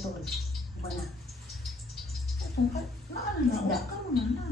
tol. Ba na? Naala ka mo na.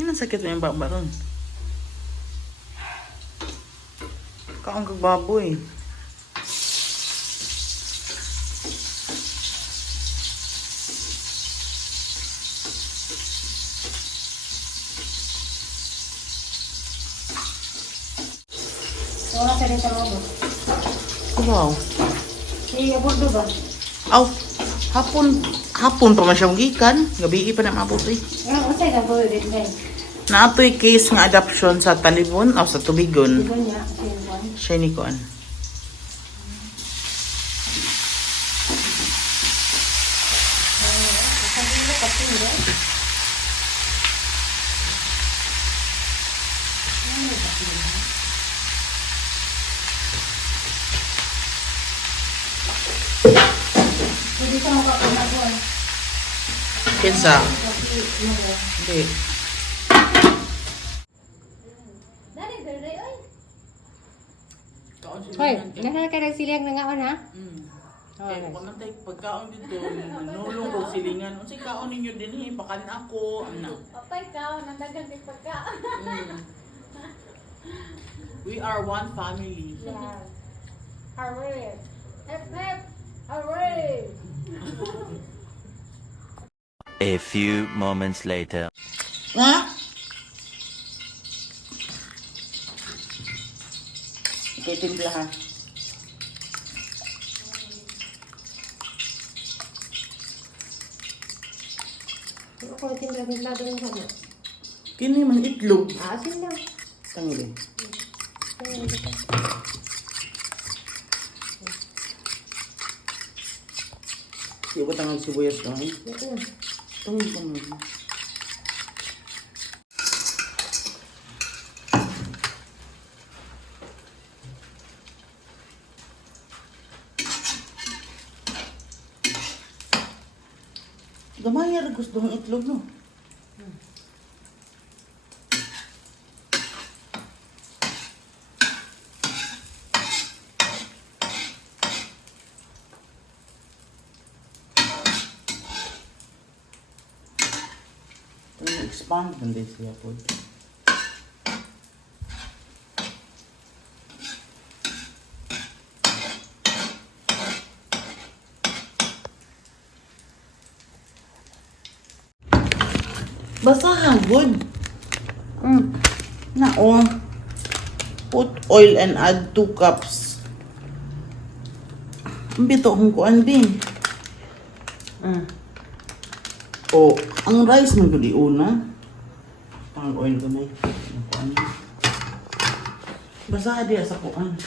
Yan ang sakit mo yung babaron. Kaong kagbaboy. Wala ka rin tawag. Wow. Si Abordo ba? Aw, hapon pa man siyang gikan. Gabi pa na mabuti. Usay ka po din guys. Naatoy case nga adoption sa Talibon o sa Tubigon. Diba niya? Kasi Siya ni Kuan. Hindi ka makakuna ko. Kinsa? Hindi. Hoy, nasa ka nagsilyang na nga ha? Kaya kung naman tayo pagkaon dito, nulong ko silingan. Kasi kaon ninyo din pakan ako. Papay ka, nandagan din pagka. We are one family. Yeah. Hooray! Hep hep! Hooray! A few moments later. Ha? Okay, timpla ha. Ako timpla din sana. Kini man itlog. Asin lang. Tangili. Di ba tangang sibuyas ka? Tunggu ka mo. Gamay yung gusto ng itlog, no? Expand din siya po. Basta good. Nao. Put oil and add 2 cups. Ang bito kung kuan din. O, ang rice man gudi una. Pang oil gamay. Kuan. Basta diya sa kuan.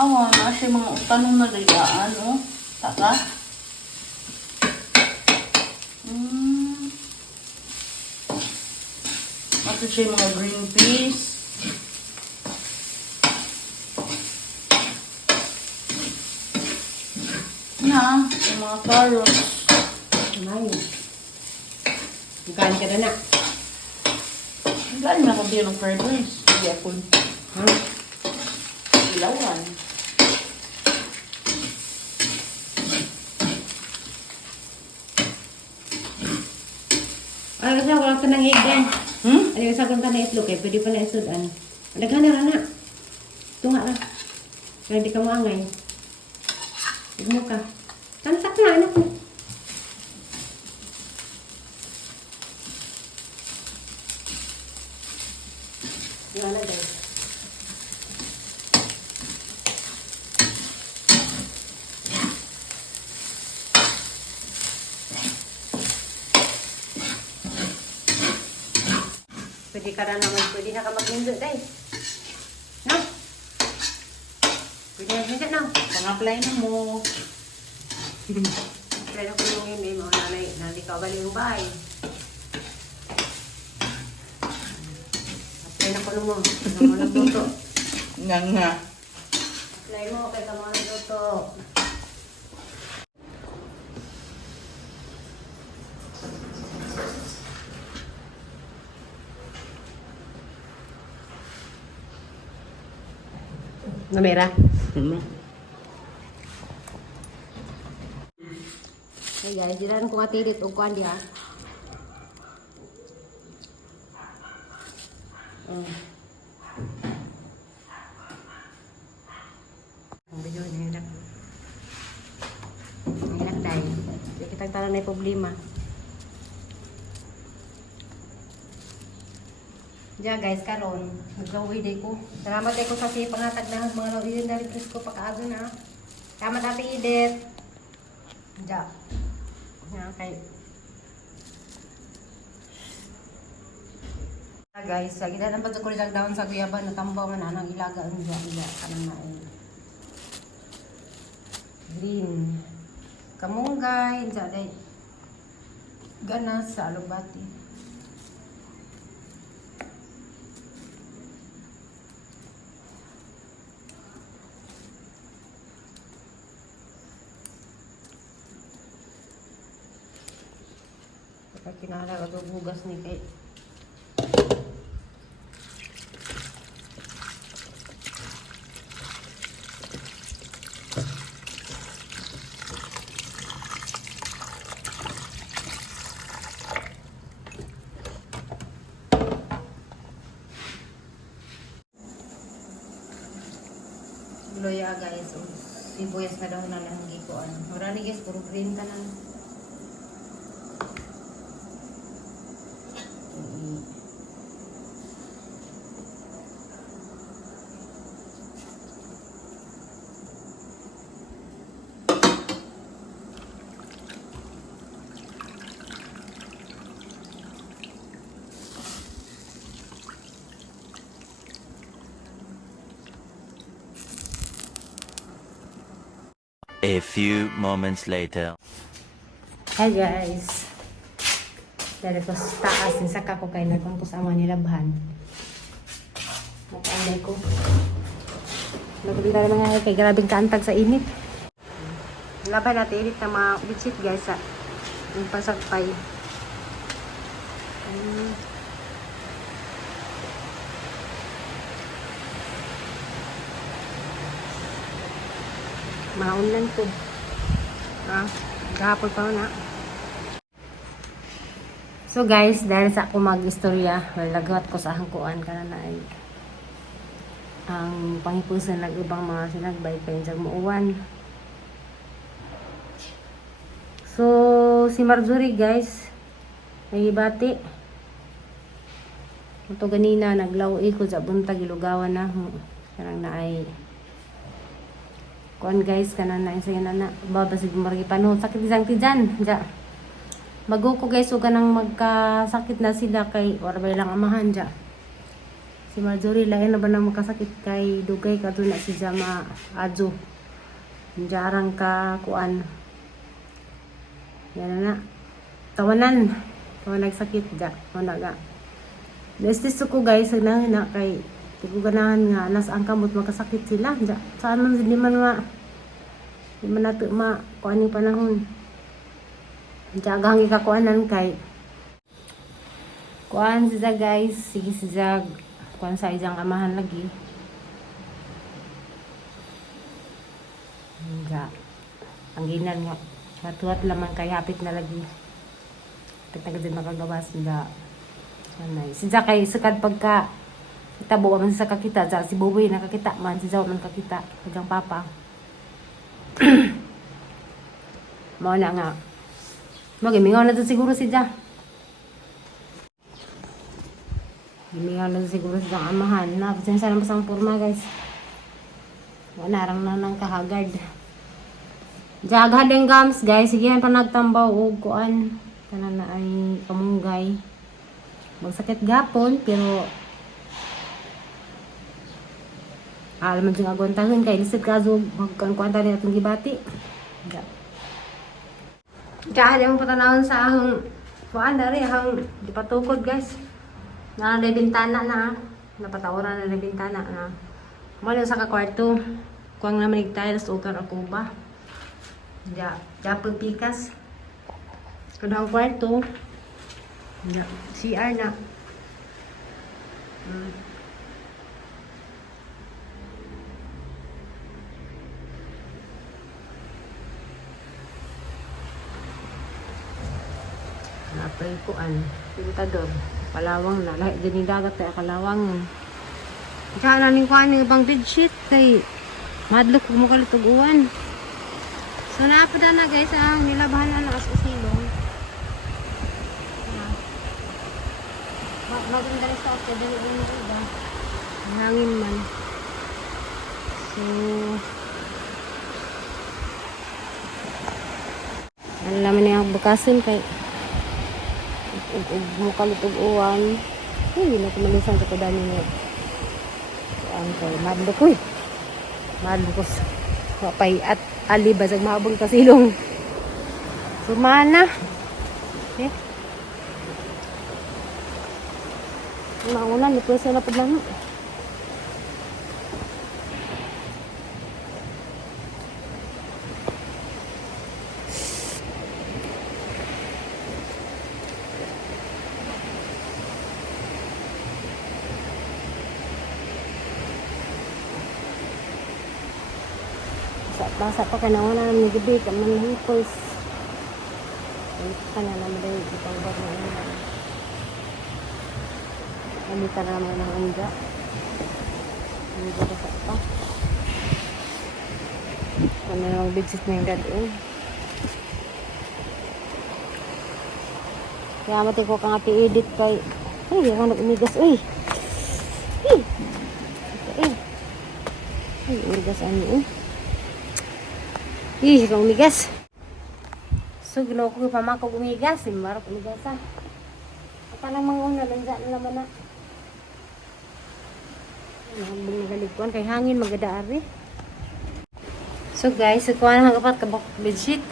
Awa na siya mga tanong na dayaan, oh. Taka. Ito siya mga green peas. Na, yung mga carrots. Kumain. Magkain ka na na. Galing na kasi ng fried rice. Hindi ako Ha? ilawan. Ay, kasi wala ka ng egg din. Hmm? Ay, sa kung tanay itlog eh, pwede pa na isudan. Daghan na na. Tunga na. Kaya hindi ka maangay. Huwag mo ka. Tantak na, anak mo. Wala na guys. Pwede ka na naman, pwede na ka mag-nindo, day. No? Pwede na mag-nindo, no? Pang-apply na mo. Kaya ko yung yun, mga nanay, nalikaw bali yung bahay. Apply na ko mo, na mo nagluto. Nga. Apply mo, kaya ka mga nagluto. Namera? Ano? Hey guys, dilan ko katirit og kuan di ha. Ang video ni dak. Ang day. Di kita tanan na problema. Ja guys, karon naglawi day ko. Salamat day ko sa si pangatag na mga lawi dari ko pakaago na. Salamat Ate Edith. Ja. Okay. Guys, lagi na lang ba ko rin daon sa guyaban na tambaw nga na nang ilaga ang ila kanang nain. Green. Kamunggay, sa day. Ganas sa alubati. Kapag kinala ko bugas ni kay loya guys, sibuyas na daw na lang gikuan. Marami guys, puro green ka na. A few moments later. Hi guys. Dari ko sa taas, nisaka ko kay nagpang pusama nilabhan. Makaanday ko. Nagpapita naman nga kay grabing kaantag sa init. Laban natin init na mga bitchit guys sa yung pasagpay. Maunlan ko. Gahapon pa na. So guys, dahil sa ako mag-istorya, lagwat ko sa hangkuan ka na ay ang pangipusan ng ibang mga sinagbay pa yun sa muuwan. So, si Marjorie guys, nagibati. Ito ganina, naglawi ko sa buntag ilugawan na. Karang na ay kuan guys, kanan na isa na babasig margi panahon sakit isang tijan ja bago ko guys ug kanang magkasakit na sila kay warbay lang amahan ja si Marjorie lain na ba nang makasakit kay dugay kadto na si Jama Adjo jarang ka kuan yan na tawanan nagsakit ja wala ga nestis ko guys na kay tigo ganahan nga nas ang kamot magkasakit sila ja saan man hindi man nato ma kuan ni panahon Jagang ikakuanan kay kuan siya guys. Sige siya kuan sa ijang amahan lagi. Ja. Ang ginan nga. Hatuat lamang kay hapit na lagi. Tagtagad din makagawas nga. Anay. Siya kay sakad pagka itabo man sa kakita. Ja, si Buboy nakakita man. Si Jaw man kakita. Kajang papa. Mao na nga. Magimingaw na to siguro si Ja. Gimingaw na to siguro si Ja amahan. Na, pasensya na pasang purma guys. Wanarang na ng kahagard. Ja, aghadeng gums guys. Sige pa nagtambaw o kuan. Kana na ay kamunggay. Magsakit gapon pero alam mo dyan agwantahin kay lisod kaso magkuan-kuanta rin atong gibati. Ja. Kaya mo patanawon sa ahong kuan dari ahong di patukod guys. Na bintana na napatawaran na bintana na. Mo sa ka kwarto. Kuang naman ig tiles o kar ako ba. Ja, pikas. Kada ang kwarto. Ja, CR na. Napay kuan, pintador, kalawang na, lahat din dagat ay kalawang. Tsaka namin kuan ng ibang bedsheet kay madlok mo kalituguan. So napada na guys ang nilabahan na lakas usilong. Maganda rin sa atya din yung iba. Hangin man. So ang laman niya bukasin kay mukalituguan. Hindi na kumalisan sa kadami niya. Ang kay madlo ko eh. Madlo ko papay at aliba sa mahabong kasilong. Sumana. Eh. Mauna, nipwesa na po lang. Basa pa ka na wala naman gabi ka man hipos. Ka na naman dahil itang bag na naman. Amita na naman ng anda. Amita ka sa pa. Ano yung bedsheet na yung ganoon. Kaya mati ko kang ati edit kay ay, yung nag-umigas. Uy! Uy! Uy! Uy, umigas ano eh. Ih, kang umigas. So, ginawa ko pa mga umigas. Marap umigas ha. At anong mga una, lansa na naman na. Hambing nagalikuan kay hangin magadaari. So guys, ikuha na hanggapat kabak bedsheet.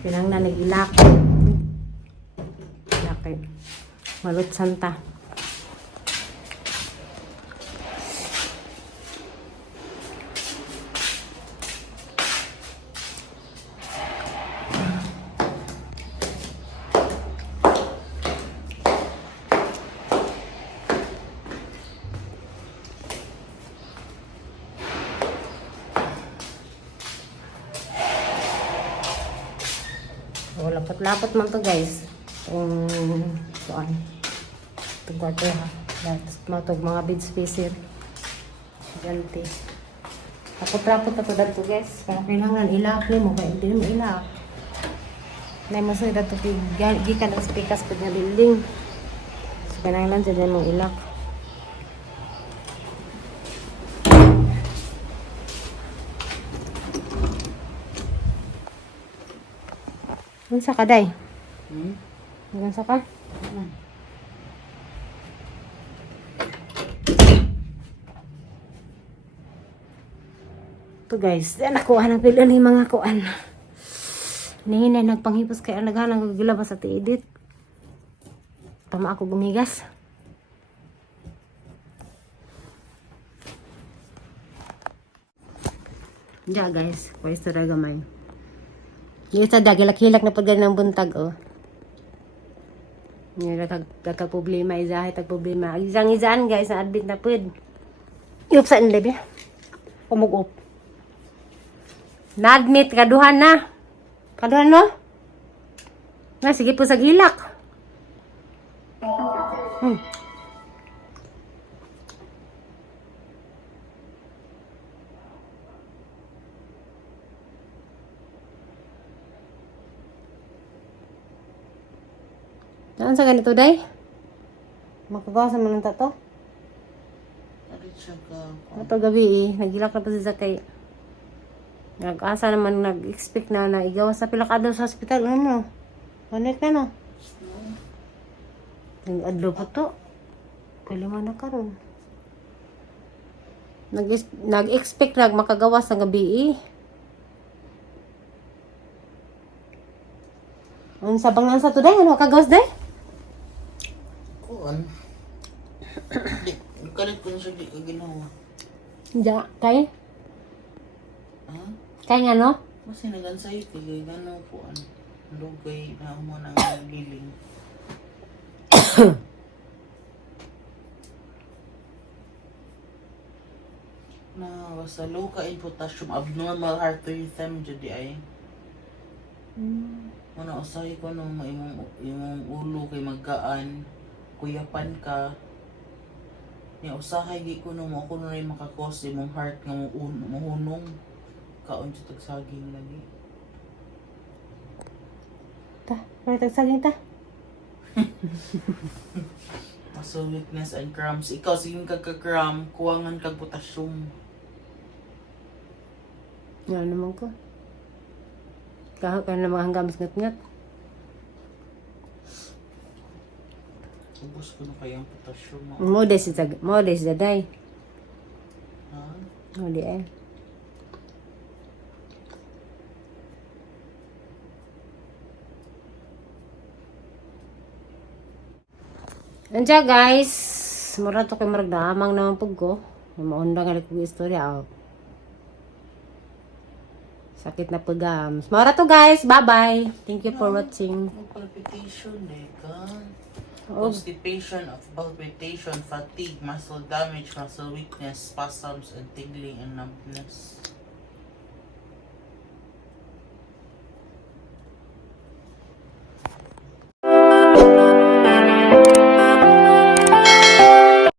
Pinang na nag-ilak. Ilak malot santa. So, lapot-lapot man to guys. Kuan. Itong kwarto ha. Tapos matog mga bed spacer. Ganti. Lapot-lapot na to dito guys. Kaya kailangan ilak mo. Kaya hindi mo ilak. Nay mo sa dito gikan ang spikas pag na building. So, kailangan sa dyan mong ilak. Unsa ka day? Unsa ka? Ito guys, nakuha ng pila ni mga kuan. Ninginay nagpanghipos kaya naghanang gagilabas sa tiidit. Tama ako gumigas. Diya guys, pwesto ra gamay. Yung isa hilak-hilak na pagdan ng buntag oh. Yung tag problema, izahay tag problema. Isang izaan guys, na admit na pud. Yup sa inlebe. Umugop. Na-admit, kaduhan na. Kaduhan no? Na, sige po sa hilak. Saan sa ganito, day? Makagawa sa mga tato? Arit siya ka. Ito gabi nagilak na pa si Zakay. Nag-asa naman, nag-expect na igawa sa pilakado sa hospital. Ano mo? Connect na no? Nag-adlo pa to. Kailangan na karon. Nag-expect na makagawa sa gabi Ang sabang lang sa to, day? Ano kagawas, day? Kuan. Di, kalit ko na siya di ka ginawa. Diya, kay? Ha? Kay nga no? Kasi nag-anxiety, kaya gano'n po, lugay na mo nang giling. Na, basta low ka in potassium, abnormal heart rhythm, jadi ay. Muna, usahay ko no, imong ulo kay magkaan, kuyapan ka. Ni usahay gi ko no, mo ako na rin makakos imong heart nga mahunong. Kaon siya tagsaging lagi. Ta, para tagsaging ta. Muscle weakness and cramps. Ikaw, sige kagka-cramp, kuwangan kag potassium. Yan naman ko. Kahit ka na mga hanggamis ngat-ngat. Ubus ko na kayang potassium. Modest daday. Ha? Modi Andiya guys, mura to kay marag damang naman pug ko. Maunda nga ko istorya out. Sakit na pagam. Mura to guys, bye-bye. Thank you for watching. Palpitation, ka. Oh. Constipation of palpitation, fatigue, muscle damage, muscle weakness, spasms, and tingling and numbness.